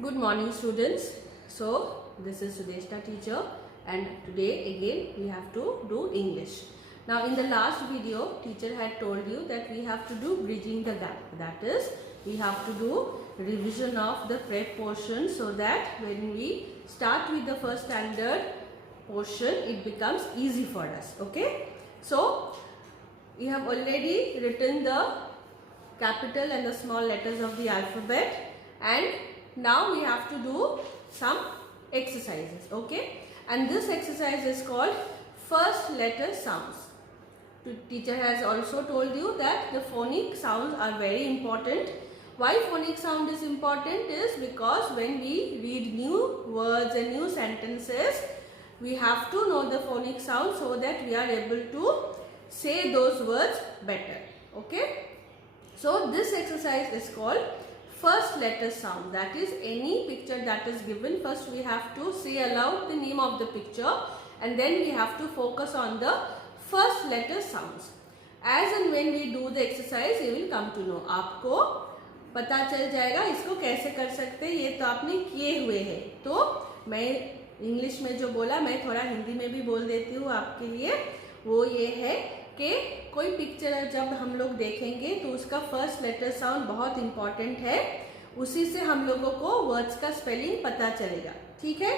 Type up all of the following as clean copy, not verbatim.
Good morning students. So this is Sudeshna teacher and today again we have to do English. Now in the last video teacher had told you that we have to do bridging the gap. That is we have to do revision of the prep portion so that when we start with the first standard portion it becomes easy for us. Okay. So we have already written the capital and the small letters of the alphabet and now we have to do some exercises, okay? And this exercise is called first letter sounds. Teacher has also told you that the phonic sounds are very important. Why phonic sound is important is because when we read new words and new sentences, we have to know the phonic sound so that we are able to say those words better, okay? So this exercise is called first letter sound. That is any picture that is given, first we have to say aloud the name of the picture and then we have to focus on the first letter sounds. As and when we do the exercise you will come to know. आपको पता चल जाएगा इसको कैसे कर सकते हैं. ये तो आपने किए हुए हैं. तो मैं इंग्लिश में जो बोला मैं थोड़ा हिंदी में भी बोल देती हूँ आपके लिए. वो ये है कि कोई पिक्चर जब हम लोग देखेंगे तो उसका फर्स्ट लेटर साउंड बहुत इम्पॉर्टेंट है. उसी से हम लोगों को वर्ड्स का स्पेलिंग पता चलेगा. ठीक है.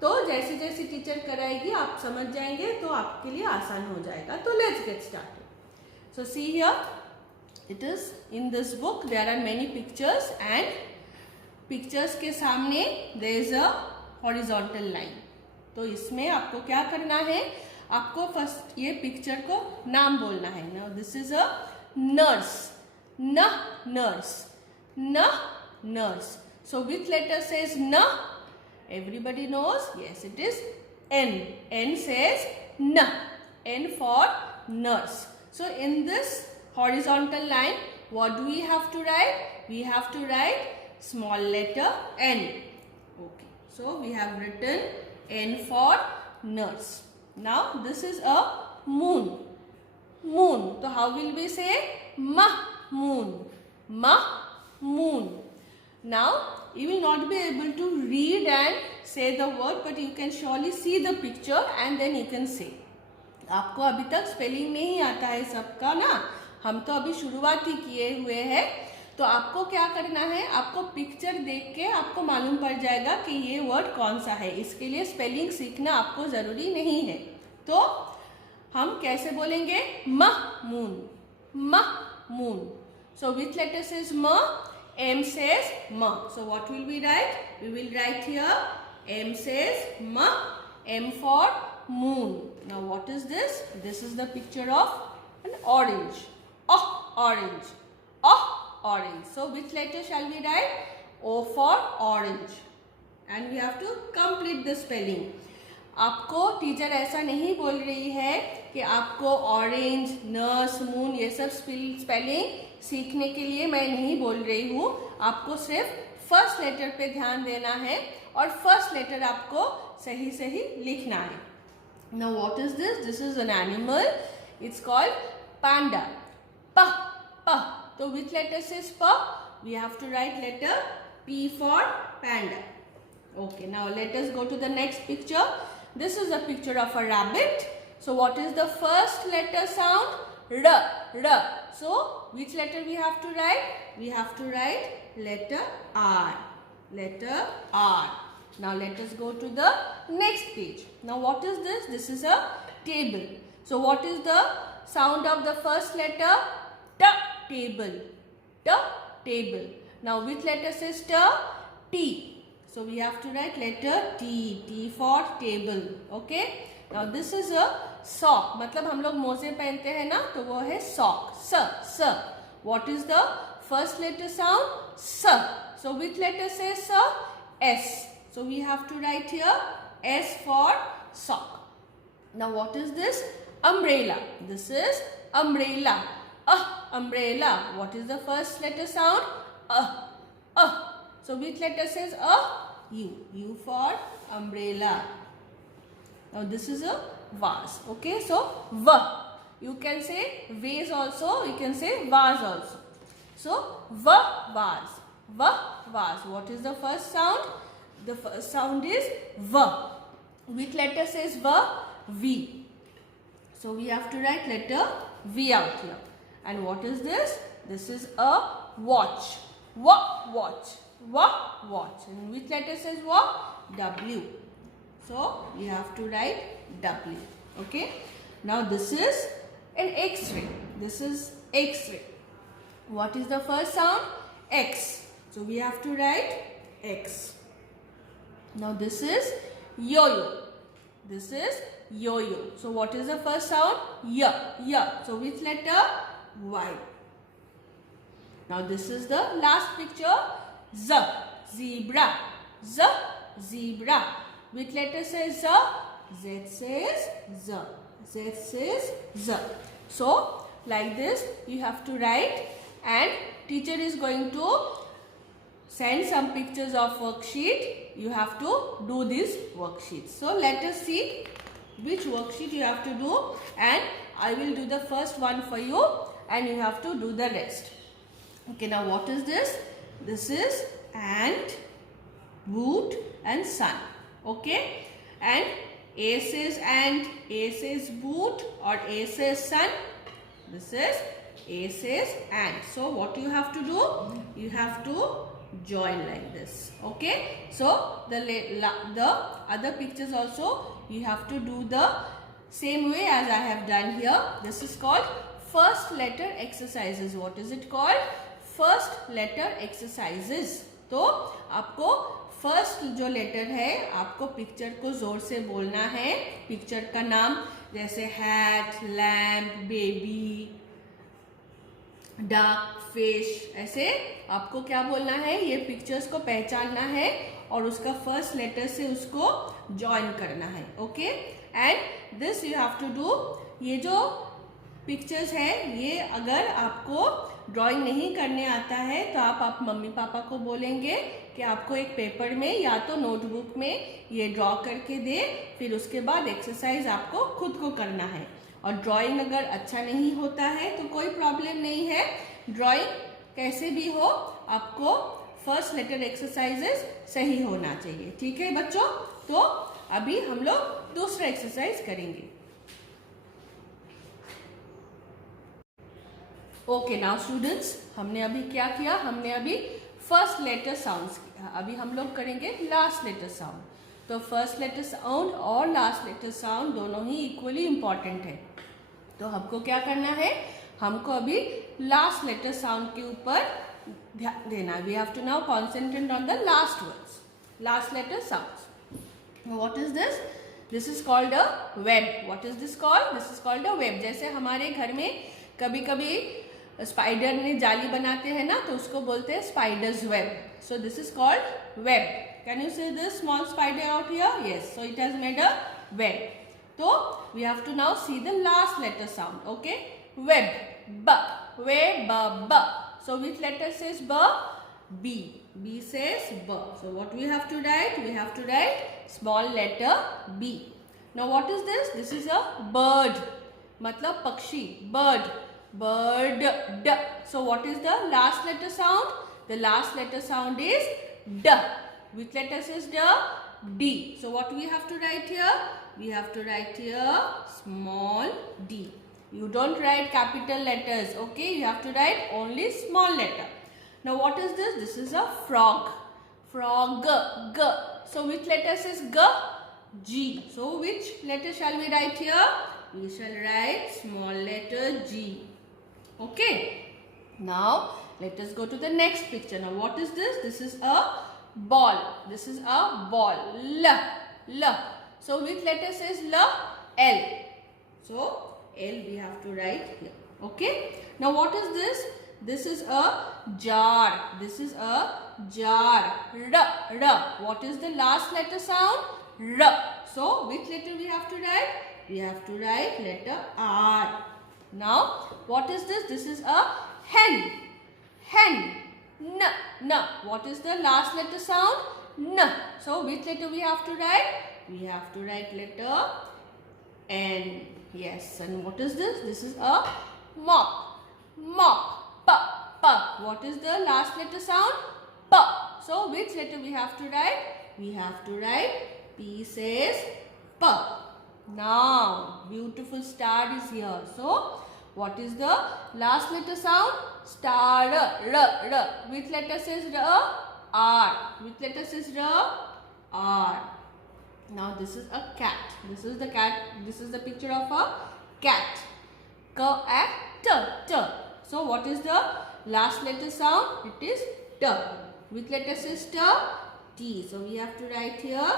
तो जैसे जैसे टीचर कराएगी आप समझ जाएंगे तो आपके लिए आसान हो जाएगा. तो let's get started. So see here it is in this book there are many pictures and pictures के सामने there is a horizontal line. तो इसमें आपको क्या करना है, आपको फर्स्ट ये पिक्चर को नाम बोलना है. Now this is a nurse. न नर्स, न nurse. So which letter says न? Everybody knows. Yes it is N. N says न. N for nurse. So in this horizontal line what do we have to write? We have to write small letter N. Okay. So we have written N for nurse. Now this is a moon. Moon. So how will we say? Ma moon. Ma moon. Now you will not be able to read and say the word, but you can surely see the picture and then you can say. आपको अभी तक spelling नहीं आता है सबका ना. हम तो अभी शुरुआत ही किए हुए हैं. तो आपको क्या करना है, आपको पिक्चर देख के आपको मालूम पड़ जाएगा कि ये वर्ड कौन सा है. इसके लिए स्पेलिंग सीखना आपको ज़रूरी नहीं है. तो हम कैसे बोलेंगे? म मून. म moon. So which letter says म? एम सेज म. So what will we write? We will write here M says म. M for moon. Now what is this? This is the picture of an orange. Orange. Orange. So which letter shall we write? O for orange. And we have to complete the spelling. आपको teacher ऐसा नहीं बोल रही है कि आपको orange, nurse, moon ये सब स्पेलिंग सीखने के लिए मैं नहीं बोल रही हूँ. आपको सिर्फ फर्स्ट लेटर पे ध्यान देना है और फर्स्ट लेटर आपको सही सही लिखना है. Now what is this? This is an animal. It's called panda. Pa. Pa. So which letter says pa? We have to write letter P for panda. Okay, now let us go to the next picture. This is a picture of a rabbit. So what is the first letter sound? R. R. So which letter we have to write? We have to write letter R. Letter R. Now let us go to the next page. Now what is this? This is a table. So what is the sound of the first letter? T. Table. T. Table. Now which letter says T? T. So we have to write letter T. T for table. Okay. Now this is a sock. मतलब हम लोग मोजे पहनते हैं ना तो वो है sock. S. S. What is the first letter sound? S. So which letter says S? S. So we have to write here S for sock. Now what is this? Umbrella. This is umbrella. Umbrella. What is the first letter sound? So which letter says U? U for umbrella. Now this is a vase. Okay, so V. You can say vase also. You can say vase also. So V vase. vase. What is the first sound? The first sound is V. Which letter says V? So we have to write letter V out here. And what is this? This is a watch. Watch. Watch. And which letter says W? So we have to write W. Okay. Now this is an X-ray. This is X-ray. What is the first sound? X. So we have to write X. Now this is yo-yo. This is yo-yo. So what is the first sound? Y. So which letter? Y. Now this is the last picture. Z. Zebra. Zebra. Which letter says Z? Z says Z. Z says Z. So like this you have to write, and teacher is going to send some pictures of worksheet. You have to do these worksheets. So let us see which worksheet you have to do, and I will do the first one for you and you have to do the rest. Okay, now what is this? This is ant, boot and sun. Okay, and A says ant, A says boot, or A says sun. This is A says ant. So what you have to do? You have to join like this. Okay, so the other pictures also you have to do the same way as I have done here. This is called first letter exercises. What is it called? First letter exercises. तो आपको first जो letter है आपको picture को जोर से बोलना है. पिक्चर का नाम जैसे hat, lamp, baby, duck, fish, ऐसे आपको क्या बोलना है? ये पिक्चर्स को पहचानना है और उसका फर्स्ट लेटर से उसको ज्वाइन करना है. Okay, and this you have to do. ये जो पिक्चर्स है ये अगर आपको ड्राइंग नहीं करने आता है तो आप मम्मी पापा को बोलेंगे कि आपको एक पेपर में या तो नोटबुक में ये ड्रॉ करके दे, फिर उसके बाद एक्सरसाइज आपको खुद को करना है. और ड्राइंग अगर अच्छा नहीं होता है तो कोई प्रॉब्लम नहीं है. ड्राइंग कैसे भी हो आपको फर्स्ट लेटर एक्सरसाइजेस सही होना चाहिए. ठीक है बच्चों, तो अभी हम लोग दूसरा एक्सरसाइज करेंगे. ओके, नाउ स्टूडेंट्स, हमने अभी क्या किया? हमने अभी फर्स्ट लेटर साउंड्स किया. अभी हम लोग करेंगे लास्ट लेटर साउंड. तो फर्स्ट लेटर साउंड और लास्ट लेटर साउंड दोनों ही इक्वली इम्पॉर्टेंट है. तो हमको क्या करना है? हमको अभी लास्ट लेटर साउंड के ऊपर ध्यान देना. We have to now concentrate on the last words, last letter sounds. What is this? This is called a web. What is this called? This is called a web. जैसे हमारे घर में कभी कभी स्पाइडर ने जाली बनाते हैं ना, तो उसको बोलते हैं spider's web. So this is called web. Can you see this small spider out here? Yes, so it has made a web. तो we have to now see the last letter sound. Okay, web, ब, web, ब. So which letter says ब? B. B says b. So what we have to write? We have to write small letter b. Now what is this? This is a bird. मतलब पक्षी, bird. Bird, d. So what is the last letter sound? The last letter sound is d. Which letter says d? D. So what we have to write here? We have to write here small d. You don't write capital letters. Okay, you have to write only small letter. Now what is this? This is a frog. Frog, g. So which letter says g? G. So which letter shall we write here? We shall write small letter G. Okay. Now let us go to the next picture. Now what is this? This is a ball. This is a ball. L. So which letter says L? L. So L we have to write here. Okay. Now what is this? This is a jar. This is a jar. R. What is the last letter sound? R. So which letter we have to write? We have to write letter R. Now what is this? This is a hen. Hen. N. What is the last letter sound? N. So which letter we have to write? We have to write letter N. Yes. And what is this? This is a mop. Mop. P. What is the last letter sound? P. So which letter we have to write? We have to write P says P. Now beautiful star is here. So what is the last letter sound? Star. R. Which letter says R? R. Which letter says R? R. Now this is a cat. This is the cat. This is the picture of a cat. K and T. T. So what is the last letter sound? It is T. Which letter says T? T. So we have to write here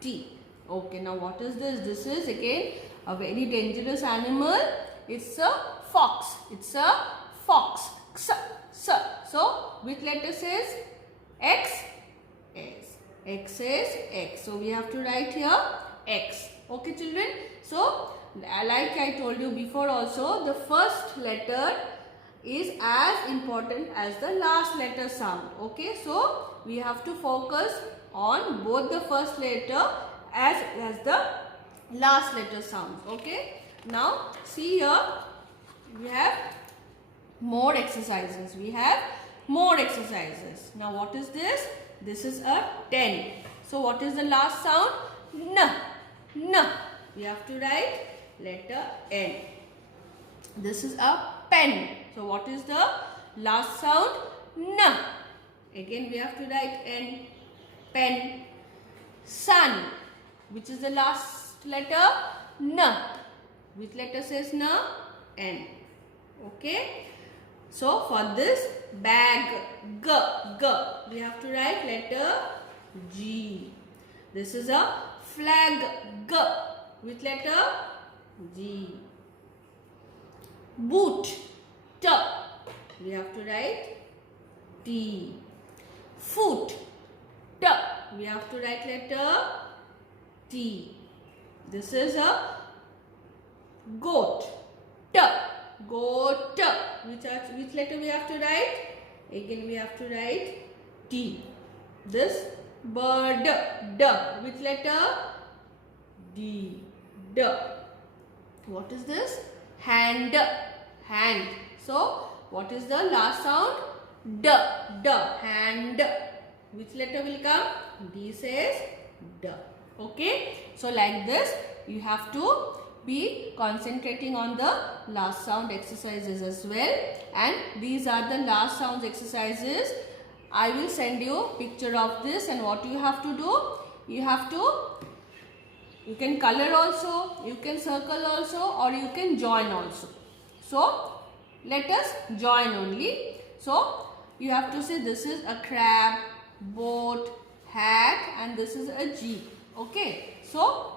T. Okay, now what is this? This is again a very dangerous animal. It's a fox. It's a fox. X. S. So which letter says X? S. X says X. So we have to write here X. Okay, children. So like I told you before also, the first letter is as important as the last letter sound. Okay, so we have to focus on both the first letter as well as the last letter sounds. Okay, now see here we have more exercises. We have more exercises. Now what is this? This is a 10. So what is the last sound? N. N. We have to write letter N. This is a pen. So what is the last sound? N. Again we have to write N. Pen. Sun. Which is the last letter? N. Which letter says N? N. Okay. So for this bag, G. We have to write letter G. This is a flag, G. Which letter? G. Boot, T. We have to write T. Foot, T. We have to write letter T. This is a goat, T. Goat. Which letter we have to write? Again we have to write T. This bird, D. Which letter? D. D. What is this? Hand. Hand. So what is the last sound? D. D. Hand. Which letter will come? D says D. Okay. So like this you have to be concentrating on the last sound exercises as well, and these are the last sounds exercises. I will send you picture of this, and what you have to do, you can color also, you can circle also, or you can join also. So let us join only. So you have to say this is a crab, boat, hat, and this is a jeep. Okay. So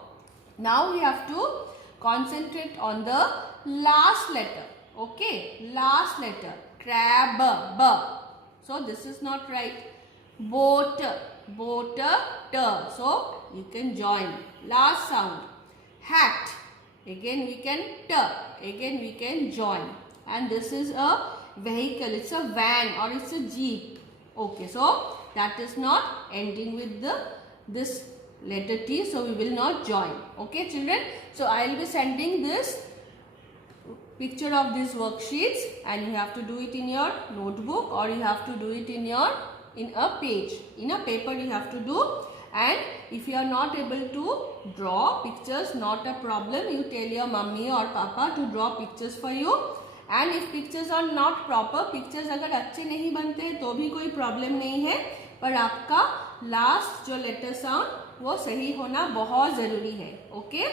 now we have to concentrate on the last letter. Okay, last letter. Crab, B. So this is not right. Boat, boat, T. So you can join. Last sound. Hat. Again we can T. Again we can join. And this is a vehicle. It's a van or it's a jeep. Okay, so that is not ending with this letter T, so we will not join. Okay, children. So I will be sending this picture of these worksheets, and you have to do it in your notebook, or you have to do it in a page, in a paper you have to do. And if you are not able to draw pictures, not a problem. You tell your mummy or papa to draw pictures for you. And if pictures are not proper, pictures अगर अच्छे नहीं बनते तो भी कोई problem नहीं है, पर आपका लास्ट जो लेटर साउंड वो सही होना बहुत ज़रूरी है. ओके,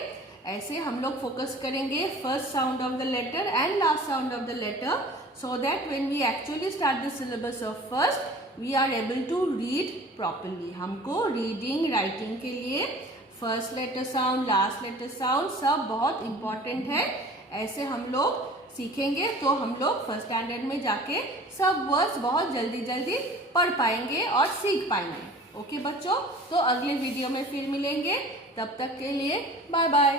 ऐसे हम लोग फोकस करेंगे first sound of the letter and last sound of the letter, so that when we actually start the syllabus of first we are able to read properly. हमको रीडिंग राइटिंग के लिए first letter sound, last letter sound सब बहुत important है. ऐसे हम लोग सीखेंगे तो हम लोग फर्स्ट स्टैंडर्ड में जाके सब वर्ड्स बहुत जल्दी जल्दी पढ़ पाएंगे और सीख पाएंगे. ओके बच्चों, तो अगले वीडियो में फिर मिलेंगे. तब तक के लिए बाय बाय.